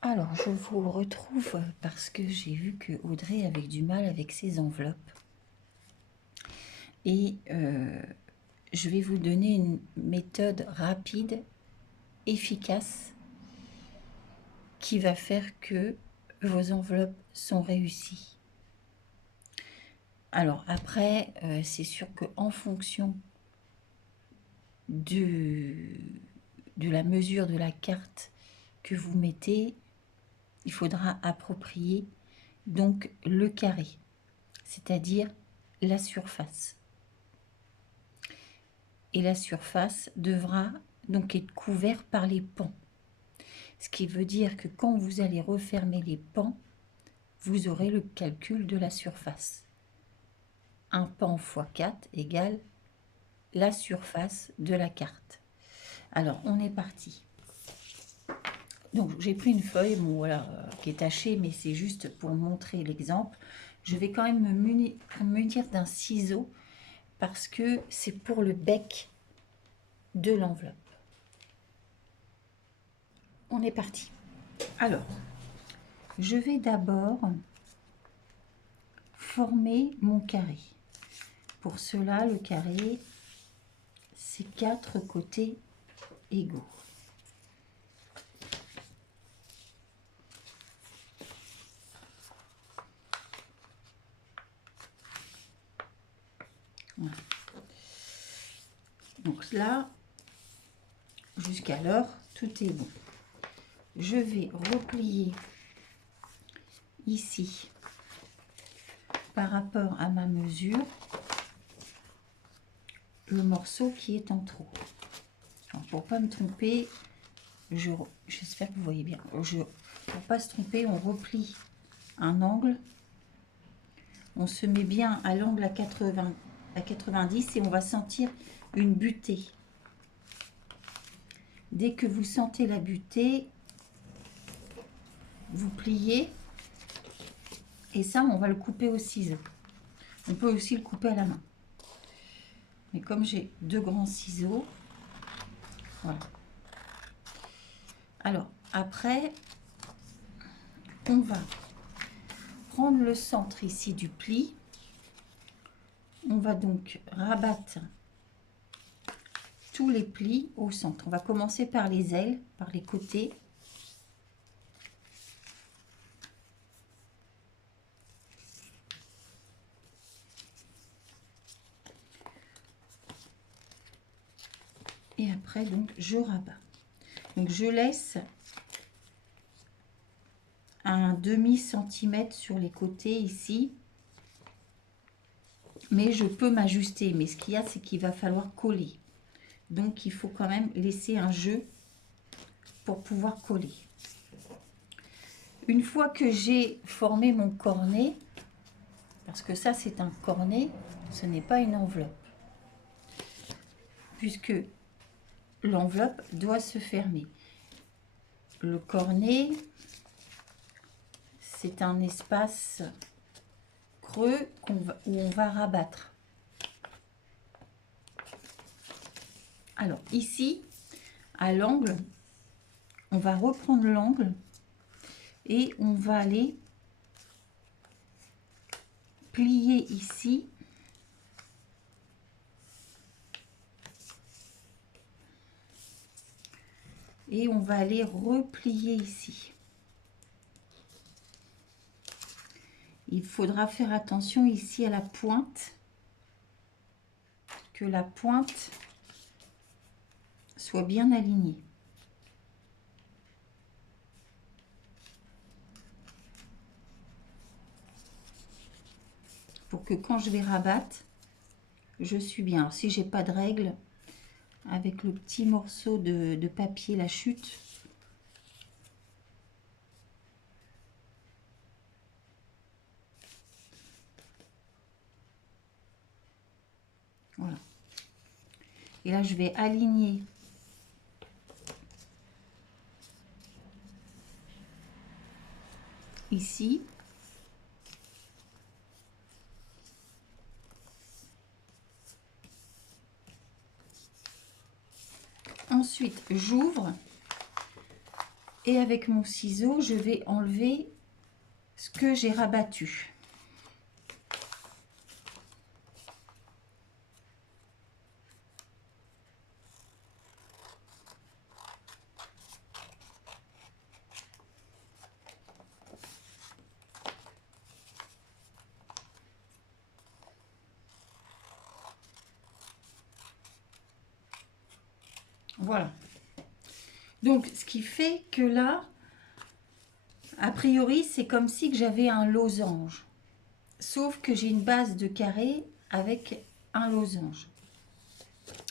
Alors, je vous retrouve parce que j'ai vu que Audrey avait du mal avec ses enveloppes. Et je vais vous donner une méthode rapide, efficace, qui va faire que vos enveloppes sont réussies. Alors après, c'est sûr qu'en fonction de la mesure de la carte que vous mettez, il faudra approprier donc le carré, c'est-à-dire la surface. Et la surface devra donc être couverte par les pans. Ce qui veut dire que quand vous allez refermer les pans, vous aurez le calcul de la surface. Un pan x 4 égale la surface de la carte. Alors, on est parti. Donc, j'ai pris une feuille, bon, voilà, qui est tachée, mais c'est juste pour montrer l'exemple. Je vais quand même me munir d'un ciseau parce que c'est pour le bec de l'enveloppe. On est parti. Alors, je vais d'abord former mon carré. Pour cela, le carré, c'est 4 côtés égaux. Voilà. Donc là, jusqu'alors, tout est bon. Je vais replier ici par rapport à ma mesure le morceau qui est en trop. Alors, pour pas me tromper, j'espère que vous voyez bien. Pour pas se tromper, on replie un angle. On se met bien à l'angle à 90 et on va sentir une butée. Dès que vous sentez la butée, vous pliez et ça, on va le couper au ciseau. On peut aussi le couper à la main. Mais comme j'ai 2 grands ciseaux, voilà. Alors, après, on va prendre le centre ici du pli. On va donc rabattre tous les plis au centre. On va commencer par les ailes, par les côtés. Et après, donc, je rabats. Donc, je laisse un demi-centimètre sur les côtés ici. Mais je peux m'ajuster. Mais ce qu'il y a, c'est qu'il va falloir coller. Donc, il faut quand même laisser un jeu pour pouvoir coller. Une fois que j'ai formé mon cornet, parce que ça, c'est un cornet, ce n'est pas une enveloppe. Puisque l'enveloppe doit se fermer. Le cornet, c'est un espace creux où on va rabattre. Alors ici, à l'angle, on va reprendre l'angle et on va aller plier ici et on va aller replier ici. Il faudra faire attention ici à la pointe, que la pointe soit bien alignée. Pour que quand je vais rabattre, je suis bien. Alors, si j'ai pas de règle, avec le petit morceau de papier, la chute, voilà. Et là, je vais aligner ici. Ensuite, j'ouvre Et avec mon ciseau, je vais enlever ce que j'ai rabattu. Voilà. Donc, ce qui fait que là, a priori, c'est comme si que j'avais un losange. Sauf que j'ai une base de carré avec un losange.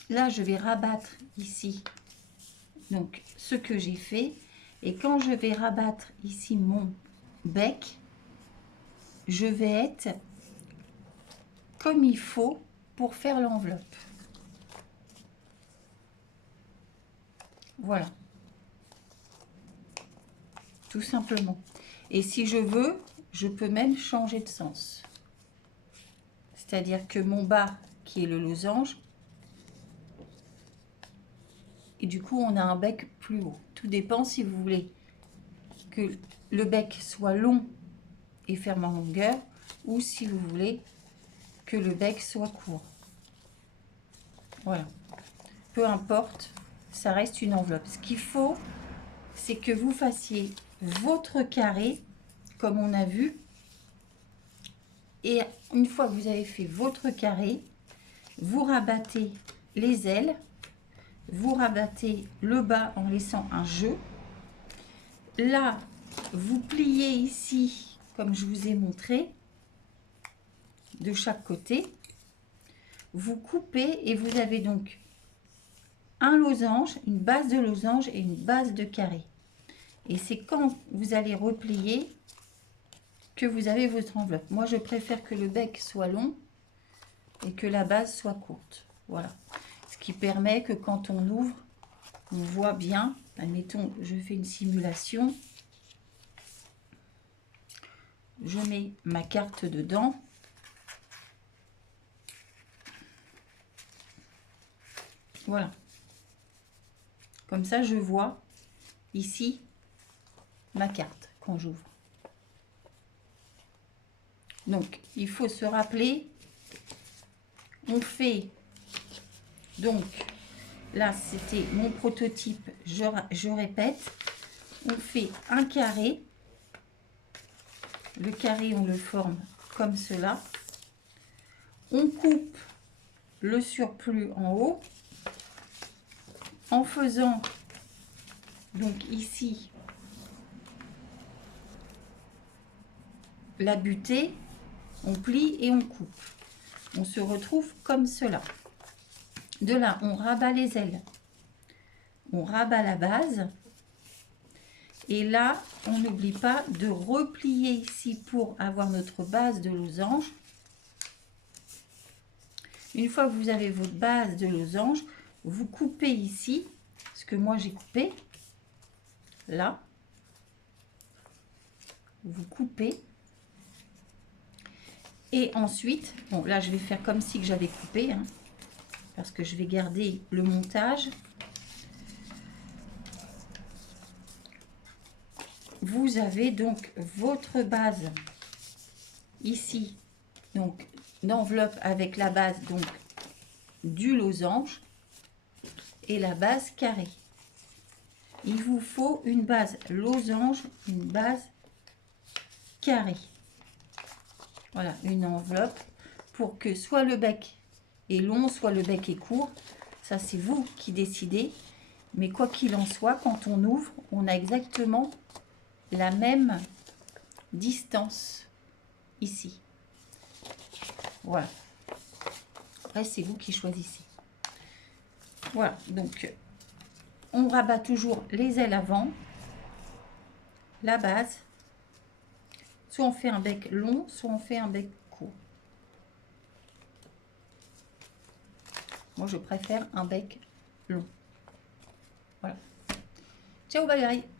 Là, je vais rabattre ici donc ce que j'ai fait. Et quand je vais rabattre ici mon bec, je vais être comme il faut pour faire l'enveloppe. Voilà. Tout simplement. Et si je veux, je peux même changer de sens. C'est-à-dire que mon bas, qui est le losange, et du coup, on a un bec plus haut. Tout dépend si vous voulez que le bec soit long et ferme en longueur, ou si vous voulez que le bec soit court. Voilà. Peu importe, ça reste une enveloppe. Ce qu'il faut, c'est que vous fassiez votre carré, comme on a vu. Et une fois que vous avez fait votre carré, vous rabattez les ailes, vous rabattez le bas en laissant un jeu. Là, vous pliez ici, comme je vous ai montré, de chaque côté. Vous coupez et vous avez donc un losange, une base de losange et une base de carré. Et c'est quand vous allez replier que vous avez votre enveloppe. Moi, je préfère que le bec soit long et que la base soit courte. Voilà. Ce qui permet que quand on ouvre, on voit bien. Admettons, je fais une simulation. Je mets ma carte dedans. Voilà. Comme ça, je vois ici ma carte quand j'ouvre. Donc, il faut se rappeler, on fait, donc, là, c'était mon prototype, je répète, on fait un carré. Le carré, on le forme comme cela. On coupe le surplus en haut en faisant, donc ici, la butée. On plie et on coupe. On se retrouve comme cela. De là, on rabat les ailes. On rabat la base. Et là, on n'oublie pas de replier ici pour avoir notre base de losange. Une fois que vous avez votre base de losange, vous coupez ici, ce que moi j'ai coupé. Là. Vous coupez. Et ensuite, bon là je vais faire comme si que j'avais coupé, hein, parce que je vais garder le montage. Vous avez donc votre base ici, donc l'enveloppe avec la base donc du losange et la base carrée. Il vous faut une base losange, une base carrée. Voilà, une enveloppe pour que soit le bec est long, soit le bec est court. Ça, c'est vous qui décidez. Mais quoi qu'il en soit, quand on ouvre, on a exactement la même distance ici. Voilà. Après, c'est vous qui choisissez. Voilà, donc on rabat toujours les ailes avant, la base. Soit on fait un bec long, soit on fait un bec court. Moi, je préfère un bec long. Voilà. Ciao, bye bye.